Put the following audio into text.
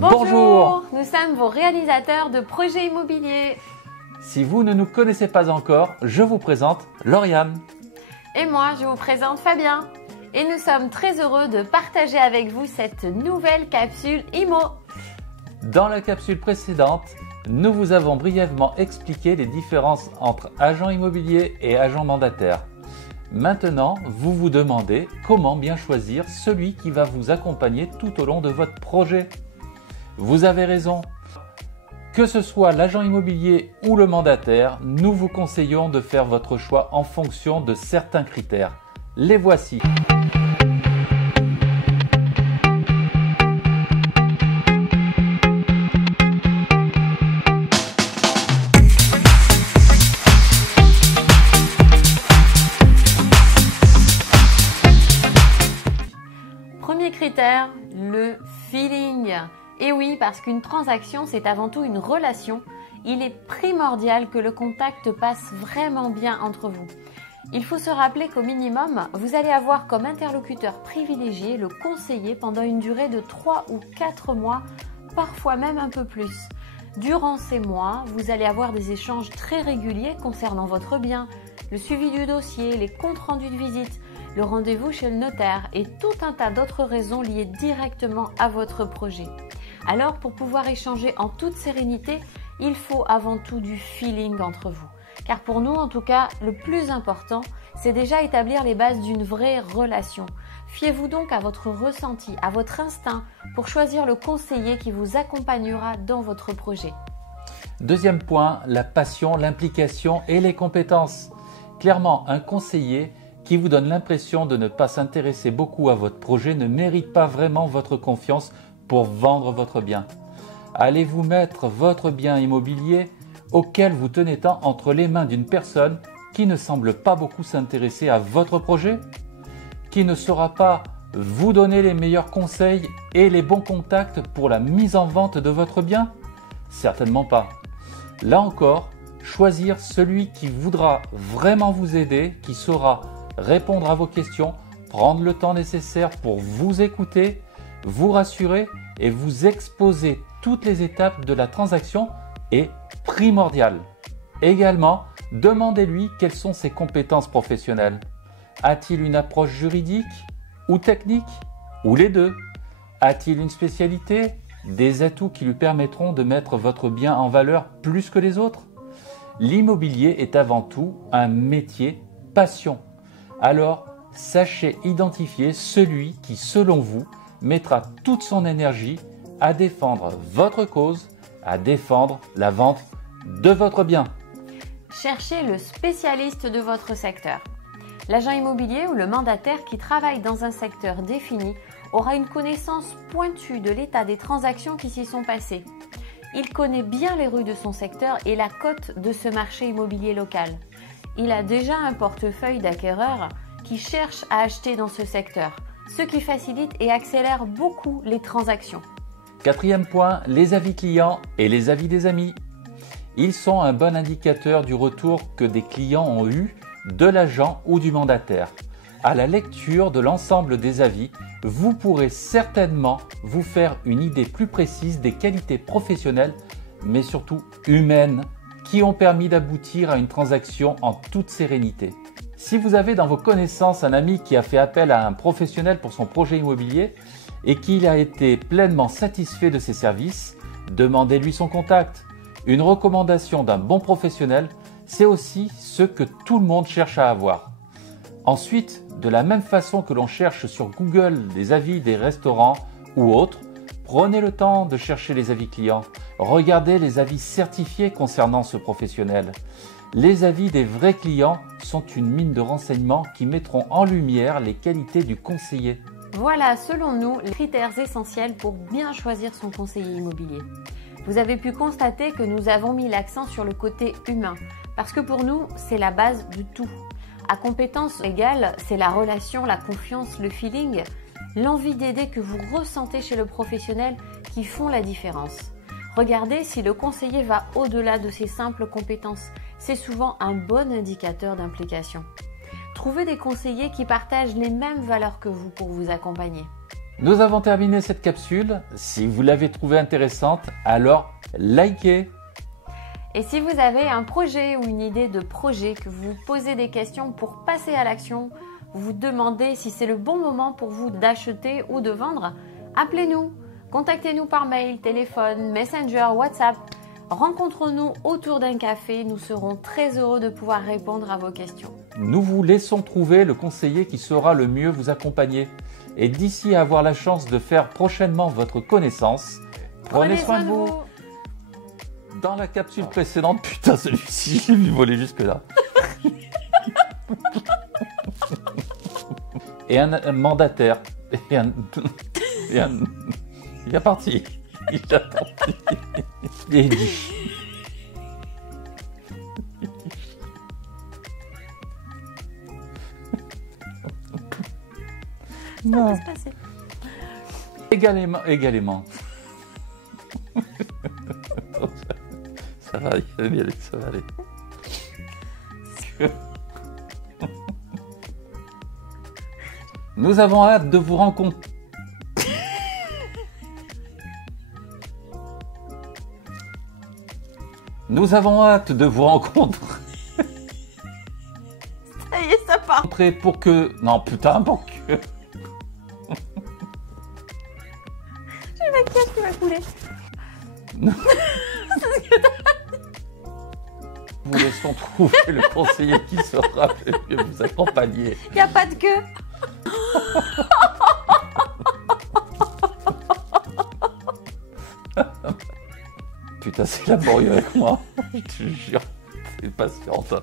Bonjour, nous sommes vos réalisateurs de projets immobiliers. Si vous ne nous connaissez pas encore, je vous présente Lauriane. Et moi, je vous présente Fabien. Et nous sommes très heureux de partager avec vous cette nouvelle capsule IMO. Dans la capsule précédente, nous vous avons brièvement expliqué les différences entre agent immobilier et agent mandataire. Maintenant, vous vous demandez comment bien choisir celui qui va vous accompagner tout au long de votre projet. Vous avez raison. Que ce soit l'agent immobilier ou le mandataire, nous vous conseillons de faire votre choix en fonction de certains critères. Les voici. Premier critère, le feeling. Et oui, parce qu'une transaction, c'est avant tout une relation. Il est primordial que le contact passe vraiment bien entre vous. Il faut se rappeler qu'au minimum, vous allez avoir comme interlocuteur privilégié le conseiller pendant une durée de 3 ou 4 mois, parfois même un peu plus. Durant ces mois, vous allez avoir des échanges très réguliers concernant votre bien, le suivi du dossier, les comptes rendus de visite, le rendez-vous chez le notaire et tout un tas d'autres raisons liées directement à votre projet. Alors, pour pouvoir échanger en toute sérénité, il faut avant tout du feeling entre vous. Car pour nous, en tout cas, le plus important, c'est déjà établir les bases d'une vraie relation. Fiez-vous donc à votre ressenti, à votre instinct pour choisir le conseiller qui vous accompagnera dans votre projet. Deuxième point, la passion, l'implication et les compétences. Clairement, un conseiller qui vous donne l'impression de ne pas s'intéresser beaucoup à votre projet ne mérite pas vraiment votre confiance pour vendre votre bien. Allez-vous mettre votre bien immobilier auquel vous tenez tant entre les mains d'une personne qui ne semble pas beaucoup s'intéresser à votre projet, qui ne saura pas vous donner les meilleurs conseils et les bons contacts pour la mise en vente de votre bien? Certainement pas. Là encore, choisir celui qui voudra vraiment vous aider, qui saura répondre à vos questions, prendre le temps nécessaire pour vous écouter, vous rassurer et vous exposer toutes les étapes de la transaction est primordial. Également, demandez-lui quelles sont ses compétences professionnelles. A-t-il une approche juridique ou technique ou les deux? A-t-il une spécialité, des atouts qui lui permettront de mettre votre bien en valeur plus que les autres? L'immobilier est avant tout un métier passion. Alors, sachez identifier celui qui, selon vous, mettra toute son énergie à défendre votre cause, à défendre la vente de votre bien. Cherchez le spécialiste de votre secteur. L'agent immobilier ou le mandataire qui travaille dans un secteur défini aura une connaissance pointue de l'état des transactions qui s'y sont passées. Il connaît bien les rues de son secteur et la cote de ce marché immobilier local. Il a déjà un portefeuille d'acquéreurs qui cherchent à acheter dans ce secteur, ce qui facilite et accélère beaucoup les transactions. Quatrième point, les avis clients et les avis des amis. Ils sont un bon indicateur du retour que des clients ont eu de l'agent ou du mandataire. À la lecture de l'ensemble des avis, vous pourrez certainement vous faire une idée plus précise des qualités professionnelles, mais surtout humaines, qui ont permis d'aboutir à une transaction en toute sérénité. Si vous avez dans vos connaissances un ami qui a fait appel à un professionnel pour son projet immobilier et qu'il a été pleinement satisfait de ses services, demandez-lui son contact. Une recommandation d'un bon professionnel, c'est aussi ce que tout le monde cherche à avoir. Ensuite, de la même façon que l'on cherche sur Google des avis des restaurants ou autres, prenez le temps de chercher les avis clients. Regardez les avis certifiés concernant ce professionnel. Les avis des vrais clients sont une mine de renseignements qui mettront en lumière les qualités du conseiller. Voilà, selon nous, les critères essentiels pour bien choisir son conseiller immobilier. Vous avez pu constater que nous avons mis l'accent sur le côté humain, parce que pour nous, c'est la base de tout. À compétence égale, c'est la relation, la confiance, le feeling, l'envie d'aider que vous ressentez chez le professionnel qui font la différence. Regardez si le conseiller va au-delà de ses simples compétences. C'est souvent un bon indicateur d'implication. Trouvez des conseillers qui partagent les mêmes valeurs que vous pour vous accompagner. Nous avons terminé cette capsule. Si vous l'avez trouvée intéressante, alors likez. Et si vous avez un projet ou une idée de projet, que vous vous posez des questions pour passer à l'action, vous vous demandez si c'est le bon moment pour vous d'acheter ou de vendre, appelez-nous, contactez-nous par mail, téléphone, Messenger, WhatsApp. Rencontrons-nous autour d'un café, nous serons très heureux de pouvoir répondre à vos questions. Nous vous laissons trouver le conseiller qui saura le mieux vous accompagner. Et d'ici à avoir la chance de faire prochainement votre connaissance, prenez soin de vous. Dans la capsule précédente, putain, celui-ci, j'ai vu voler jusque-là. Et un mandataire. Il est parti. Il a parti. Et dit. Ça va se passer. Également. Ça va aller, ça va aller. Nous avons hâte de vous rencontrer. Nous avons hâte de vous rencontrer. Ça y est, ça part. Pour que... Non, putain, pour que... J'ai le maquillage qui va couler. Nous laissons trouver le conseiller qui saura le mieux vous accompagner. Il n'y a pas de queue. Putain, c'est laborieux avec moi. Je te jure, c'est patiente.